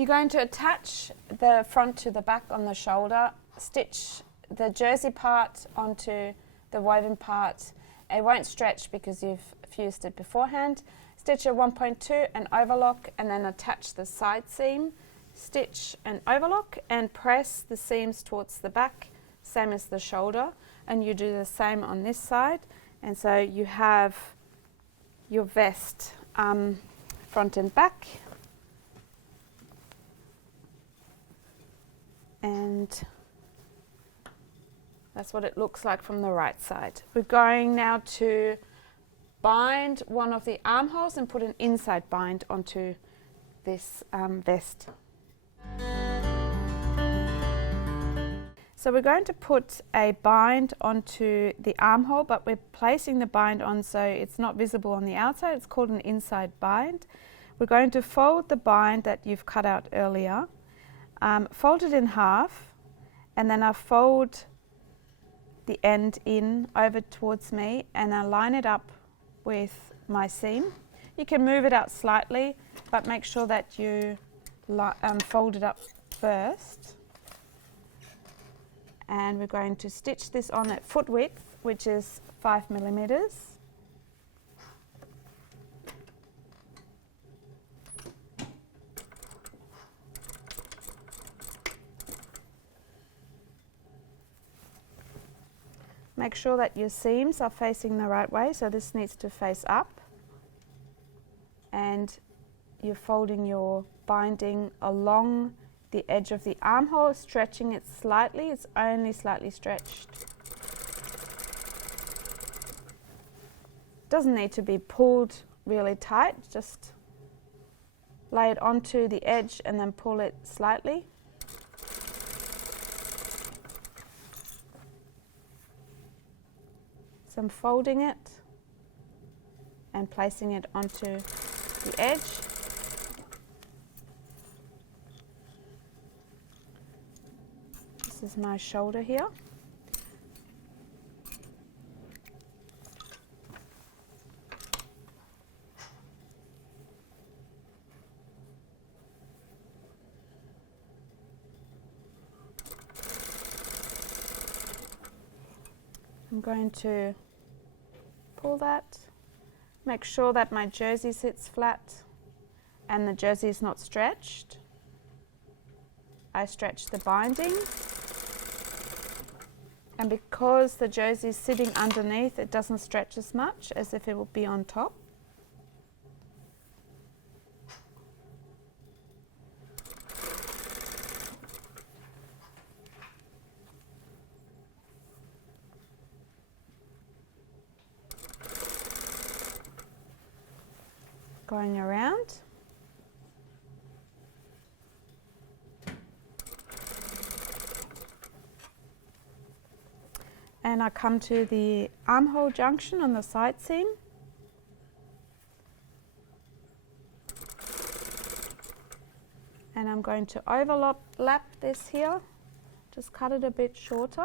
You're going to attach the front to the back on the shoulder, stitch the jersey part onto the woven part. It won't stretch because you've fused it beforehand. Stitch a 1.2 and overlock, and then attach the side seam, stitch and overlock, and press the seams towards the back, same as the shoulder, and you do the same on this side. And so you have your vest front and back, and that's what it looks like from the right side. We're going now to bind one of the armholes and put an inside bind onto this vest. So we're going to put a bind onto the armhole, but we're placing the bind on so it's not visible on the outside. It's called an inside bind. We're going to fold the bind that you've cut out earlier, fold it in half, and then I fold the end in over towards me, and I line it up with my seam. You can move it out slightly, but make sure that you fold it up first. And we're going to stitch this on at foot width, which is 5 millimeters. Make sure that your seams are facing the right way, so this needs to face up. And you're folding your binding along the edge of the armhole, stretching it slightly. It's only slightly stretched. Doesn't need to be pulled really tight, just lay it onto the edge and then pull it slightly. So I'm folding it and placing it onto the edge. This is my shoulder here. I'm going to pull that, make sure that my jersey sits flat and the jersey is not stretched. I stretch the binding, and because the jersey is sitting underneath, it doesn't stretch as much as if it would be on top. Going around. And I come to the armhole junction on the side seam. And I'm going to overlap this here, just cut it a bit shorter.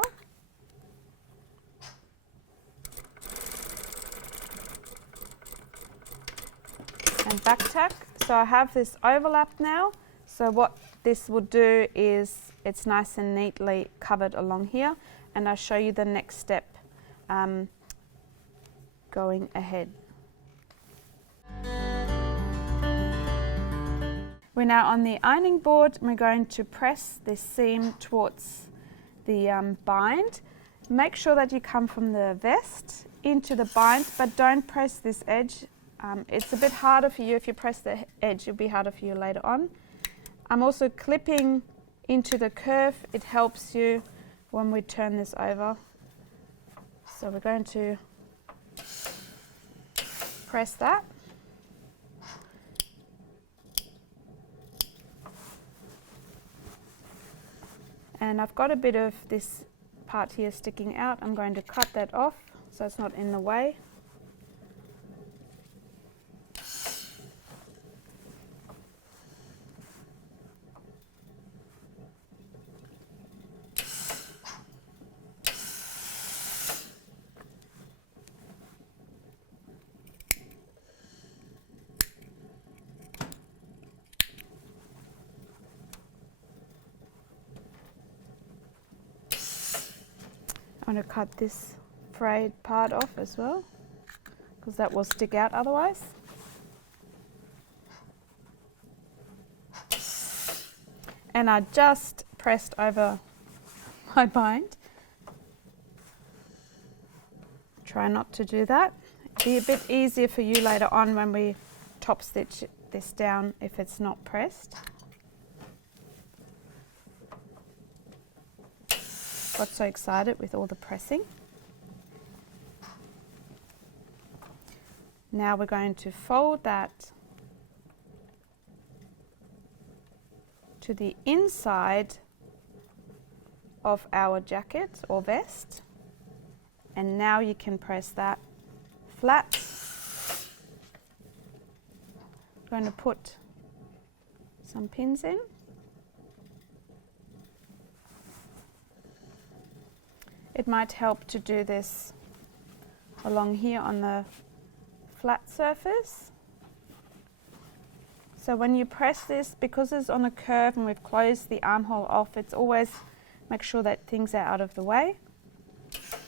And back tack. So I have this overlap now. So what this will do is it's nice and neatly covered along here, and I'll show you the next step going ahead. We're now on the ironing board. We're going to press this seam towards the bind. Make sure that you come from the vest into the bind, but don't press this edge. It's a bit harder for you if you press the edge, it'll be harder for you later on. I'm also clipping into the curve. It helps you when we turn this over. So we're going to press that. And I've got a bit of this part here sticking out. I'm going to cut that off so it's not in the way. I'm going to cut this frayed part off as well, because that will stick out otherwise. And I just pressed over my bind. Try not to do that. It'll be a bit easier for you later on when we top stitch this down if it's not pressed. Got so excited with all the pressing. Now we're going to fold that to the inside of our jacket or vest, and now you can press that flat. I'm going to put some pins in. It might help to do this along here on the flat surface. So when you press this, because it's on a curve and we've closed the armhole off, it's always make sure that things are out of the way.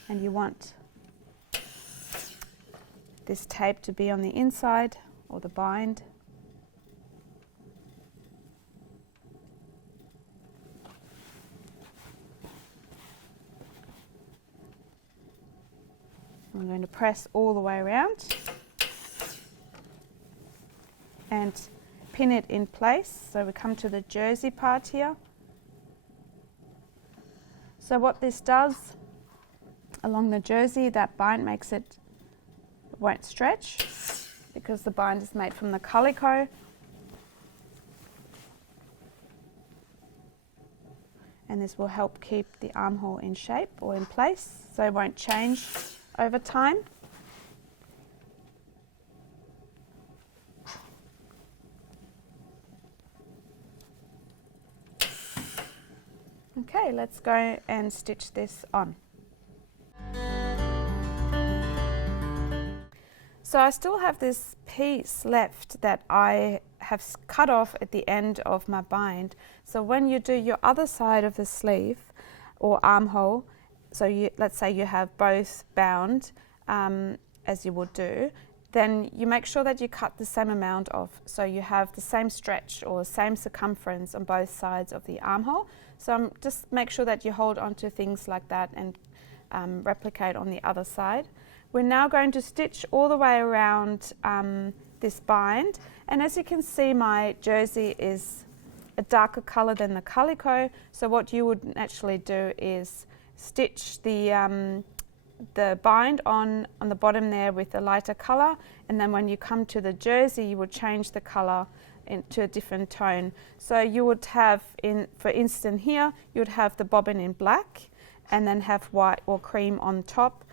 And you want this tape to be on the inside, or the bind. I'm going to press all the way around and pin it in place. So we come to the jersey part here. So what this does along the jersey, that bind makes it won't stretch because the bind is made from the calico. And this will help keep the armhole in shape or in place, so it won't change over time. Okay, let's go and stitch this on. So I still have this piece left that I have cut off at the end of my bind. So when you do your other side of the sleeve or armhole, so let's say you have both bound as you would do, then you make sure that you cut the same amount off, so you have the same stretch or same circumference on both sides of the armhole. So just make sure that you hold on to things like that and replicate on the other side. We're now going to stitch all the way around this bind, and as you can see, my jersey is a darker color than the calico, so what you would naturally do is stitch the bind on the bottom there with a lighter color, and then when you come to the jersey you would change the color into a different tone. So you would have, for instance here, you would have the bobbin in black and then have white or cream on top.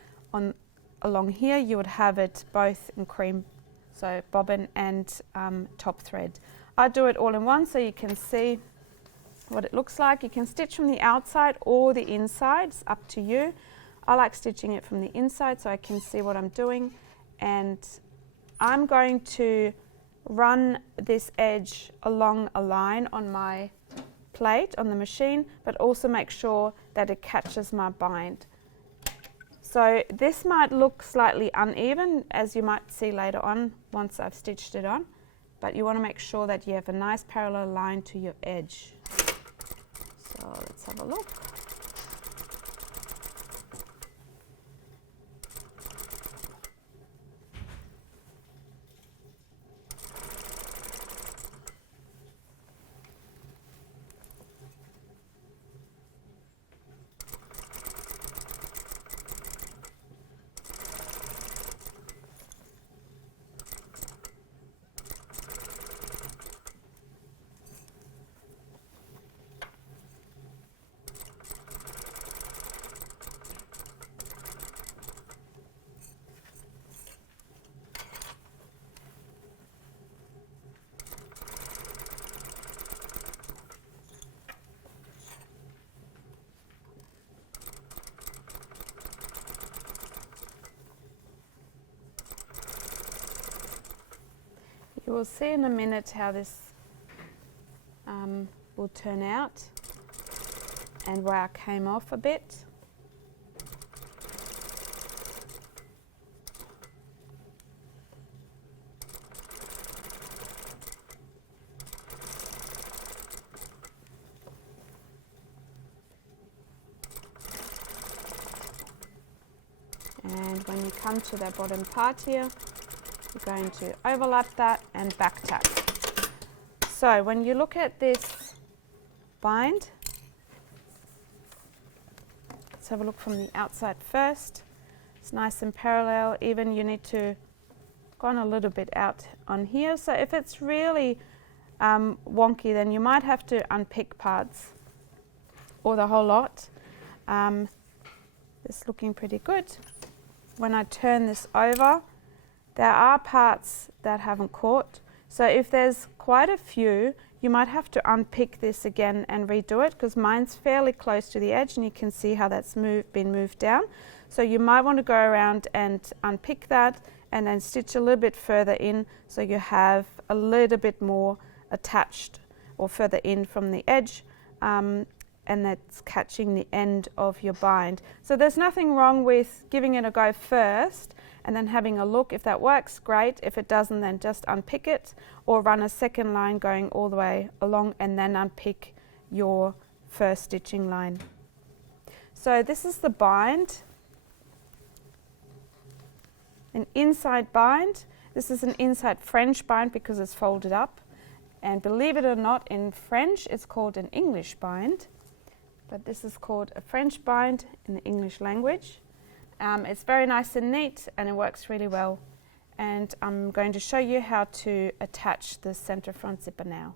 Along here you would have it both in cream, so bobbin and top thread. I do it all in one so you can see what it looks like. You can stitch from the outside or the inside, it's up to you. I like stitching it from the inside so I can see what I'm doing, and I'm going to run this edge along a line on my plate on the machine, but also make sure that it catches my bind. So this might look slightly uneven, as you might see later on once I've stitched it on, but you want to make sure that you have a nice parallel line to your edge. So let's have a look. You will see in a minute how this will turn out and where I came off a bit. And when you come to the bottom part here, you're going to overlap that and back tack. So when you look at this bind, let's have a look from the outside first. It's nice and parallel. Even you need to go on a little bit out on here. So if it's really wonky, then you might have to unpick parts or the whole lot. It's looking pretty good. When I turn this over, there are parts that haven't caught. So if there's quite a few, you might have to unpick this again and redo it, because mine's fairly close to the edge and you can see how that's been moved down. So you might want to go around and unpick that and then stitch a little bit further in so you have a little bit more attached or further in from the edge, and that's catching the end of your bind. So there's nothing wrong with giving it a go first and then having a look. If that works, great. If it doesn't, then just unpick it or run a second line going all the way along and then unpick your first stitching line. So this is the bind, an inside bind. This is an inside French bind because it's folded up. And believe it or not, in French it's called an English bind, but this is called a French bind in the English language. It's very nice and neat and it works really well. And I'm going to show you how to attach the center front zipper now.